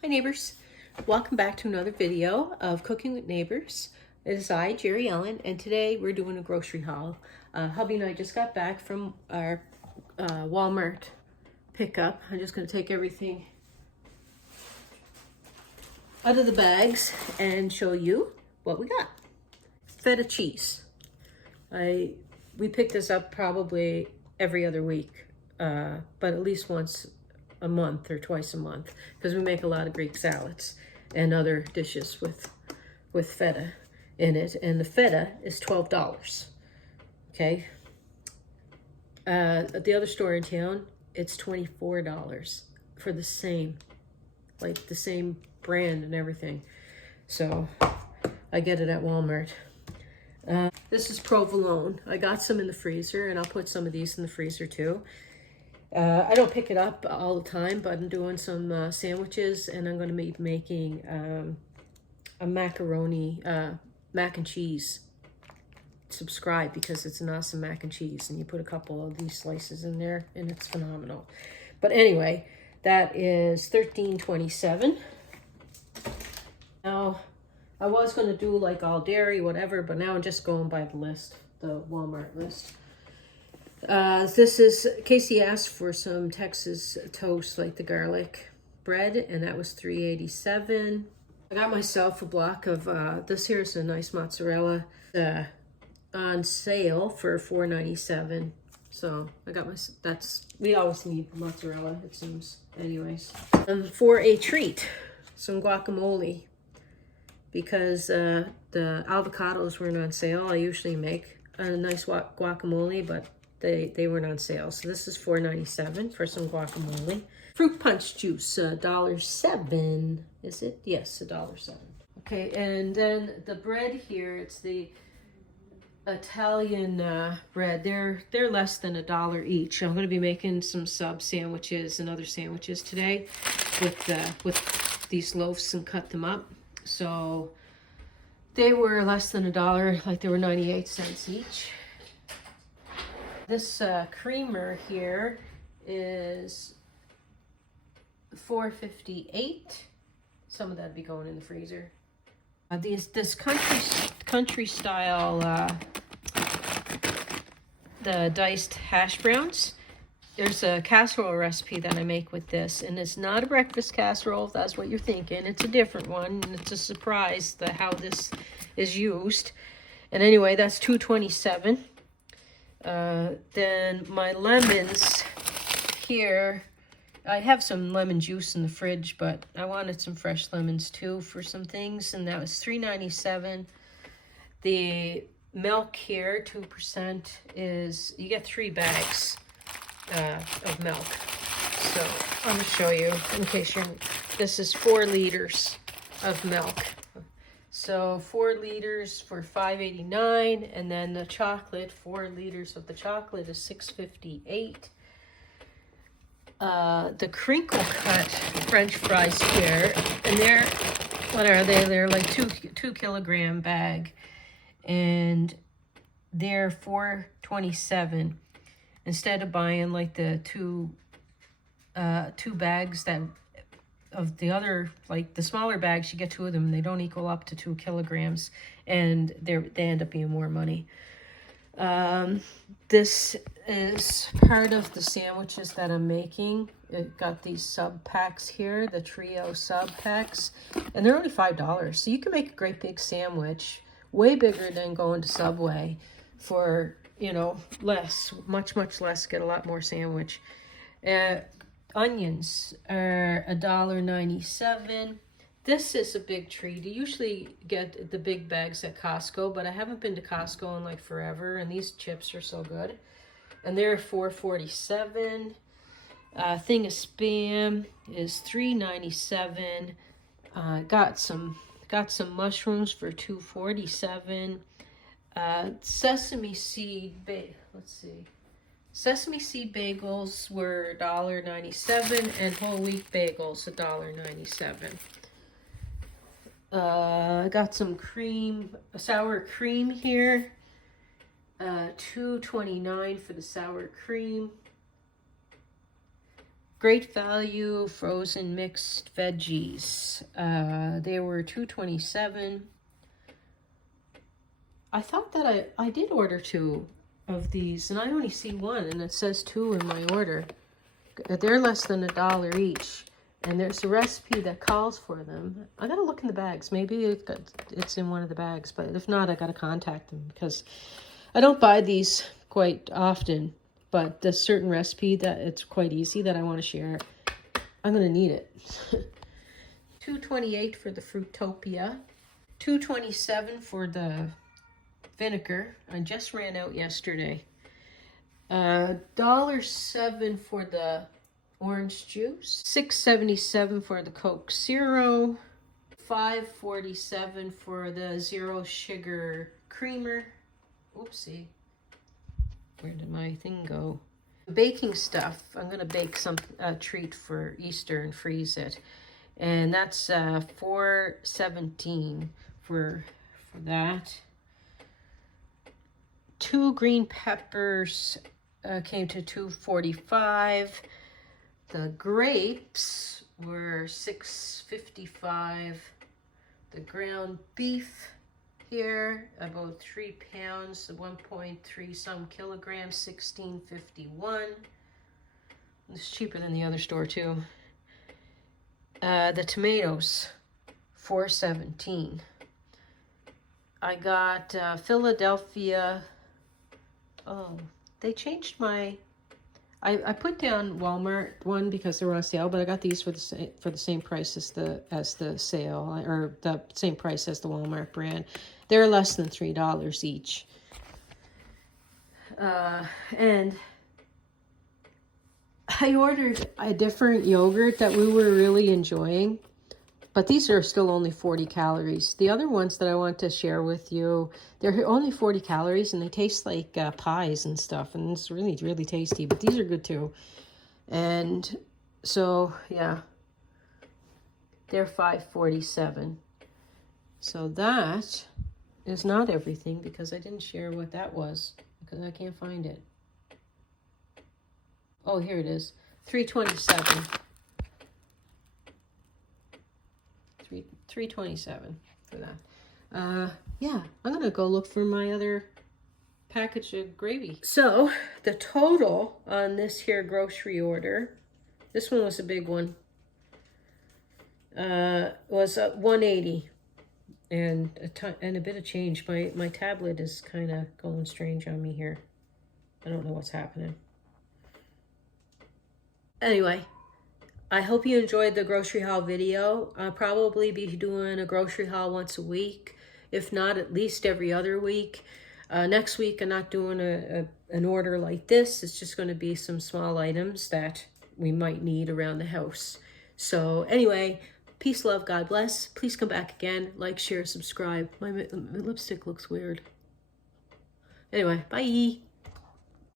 Hi neighbors, welcome back to another video of Cooking with Neighbors. It is I, Jerry Ellen, and today we're doing a grocery haul. Hubby and I just got back from our Walmart pickup. I'm just going to take everything out of the bags and show you what we got. Feta cheese. We pick this up probably every other week, but at least once a month or twice a month, because we make a lot of Greek salads and other dishes with feta in it, and the feta is $12. Okay. At the other store in town, it's $24 for the same brand and everything. So I get it at Walmart. This is provolone. I got some in the freezer, and I'll put some of these in the freezer too. I don't pick it up all the time, but I'm doing some sandwiches, and I'm going to be making a macaroni, mac and cheese. Subscribe, because it's an awesome mac and cheese, and you put a couple of these slices in there, and it's phenomenal. But anyway, that is $13.27. Now, I was going to do like all dairy, whatever, but now I'm just going by the list, the Walmart list. This is, Casey asked for some Texas toast, like the garlic bread, and that was $3.87. I got myself a block of, this here is a nice mozzarella, on sale for $4.97. So I got we always need mozzarella, it seems, anyways. For a treat, some guacamole, because the avocados weren't on sale. I usually make a nice guacamole, but they weren't on sale. So this is $4.97 for some guacamole. Fruit punch juice, $1.07. Is it? Yes, $1.07. Okay, and then the bread here, it's the Italian bread. They're less than $1 each. I'm going to be making some sub sandwiches and other sandwiches today with these loaves and cut them up. So they were less than $1, like they were 98 cents each. This creamer here is $4.58. Some of that'd be going in the freezer. This country style the diced hash browns. There's a casserole recipe that I make with this, and it's not a breakfast casserole, if that's what you're thinking. It's a different one, and it's a surprise how this is used. And anyway, that's $2.27. Then my lemons here, I have some lemon juice in the fridge, but I wanted some fresh lemons too for some things, and that was $3.97. The milk here, 2%, is, you get 3 bags of milk. So I'm going to show you, in case this is 4 liters of milk. So 4 liters for $5.89, and then the chocolate, 4 liters of the chocolate is $6.58. The crinkle cut French fries here, and what are they? They're like 2 kilogram bag, and they're $4.27. Instead of buying like the two bags that of the other, like the smaller bags, you get 2 of them, and they don't equal up to 2 kilograms, and they end up being more money. This is part of the sandwiches that I'm making. It got these sub packs here, the trio sub packs, and they're only $5. So you can make a great big sandwich, way bigger than going to Subway, for, less, much less, get a lot more sandwich. Onions are $1.97. This is a big treat. You usually get the big bags at Costco, but I haven't been to Costco in like forever, and these chips are so good. And they're $4.47. Thing of Spam is $3.97. Got some mushrooms for $2.47. Sesame seed bagels were $1.97, and whole wheat bagels $1.97. I got some sour cream here. $2.29 for the sour cream. Great value frozen mixed veggies. They were $2.27. I thought that I did order 2 of these, and I only see 1, and it says 2 in my order. They're less than $1 each, and there's a recipe that calls for them. I gotta look in the bags. Maybe it's in one of the bags, but if not, I gotta contact them because I don't buy these quite often. But the certain recipe that it's quite easy that I want to share, I'm gonna need it. $2.28 for the Fruitopia, $2.27 for the vinegar. I just ran out yesterday. $1.07 for the orange juice. $6.77 for the Coke Zero. $5.47 for the zero sugar creamer. Oopsie. Where did my thing go? Baking stuff. I'm gonna bake a treat for Easter and freeze it, and that's $4.17 for that. 2 green peppers came to $2.45. The grapes were $6.55. The ground beef here, about 3 pounds, 1.3 some kilograms, $16.51. It's cheaper than the other store too. The tomatoes, $4.17. I got Philadelphia. Oh, they changed my. I put down Walmart one because they were on sale, but I got these for the same price as the sale, or the same price as the Walmart brand. They're less than $3 each. And I ordered a different yogurt that we were really enjoying, but these are still only 40 calories. The other ones that I want to share with you, they're only 40 calories and they taste like pies and stuff, and it's really, really tasty, but these are good too. And so, yeah, they're $5.47. So that is not everything because I didn't share what that was because I can't find it. Oh, here it is. $3.27. $3.27 for that. Yeah, I'm gonna go look for my other package of gravy. So the total on this here grocery order, this one was a big one, was $180, and a bit of change. My tablet is kind of going strange on me here. I don't know what's happening. Anyway, I hope you enjoyed the grocery haul video. I'll probably be doing a grocery haul once a week, if not at least every other week. Next week, I'm not doing an order like this. It's just going to be some small items that we might need around the house. So anyway, peace, love, God bless. Please come back again. Like, share, subscribe. My lipstick looks weird. Anyway, bye.